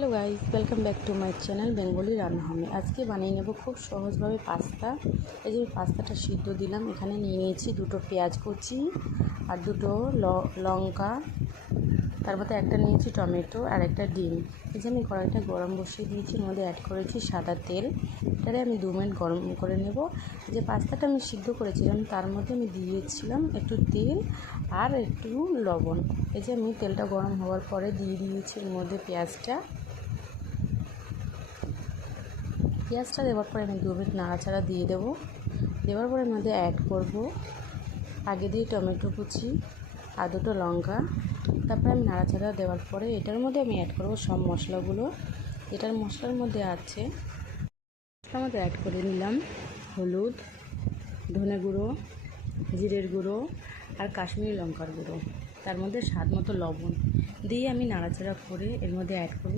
Hello guys, welcome back to my channel Bengali রান্না। আমি আজকে বানিয়ে নেব খুব সহজভাবে পাস্তা। এই যে পাস্তাটা সিদ্ধ দিলাম, এখানে নিয়ে নিয়েছি দুটো পেঁয়াজ কুচি আর দুটো লঙ্কা, তার মধ্যে একটা নিয়েছি টমেটো আর একটা ডিম। এই যে আমি কড়াইটা গরম বসিয়ে দিয়েছি, এর মধ্যে অ্যাড করেছি সাদা তেল। এটারে আমি 2 মিনিট গরম করে নেব। যে পাস্তাটা আমি সিদ্ধ করেছিলাম তার মধ্যে আমি দিয়েছিলাম একটু তেল আর একটু লবণ। এই যে আমি তেলটা গরম হওয়ার পরে দিয়ে দিয়েছি এর মধ্যে পেঁয়াজটা দেওয়ার পরে আমি 2 মিনিট নাড়াচাড়া দিয়ে দেবো। দেওয়ার পরে এর মধ্যে অ্যাড করব আগে দিয়ে টমেটো কুচি আর দুটো লঙ্কা। তারপরে আমি নাড়াচাড়া দেওয়ার পরে এটার মধ্যে আমি অ্যাড করব সব মশলাগুলো। এটার মশলার মধ্যে আছে, মশলার মধ্যে অ্যাড করে নিলাম হলুদ, ধনে গুঁড়ো, জিরের গুঁড়ো আর কাশ্মীরি লঙ্কার গুঁড়ো, তার মধ্যে স্বাদ মতো লবণ দিয়ে আমি নাড়াচাড়া করে এর মধ্যে অ্যাড করব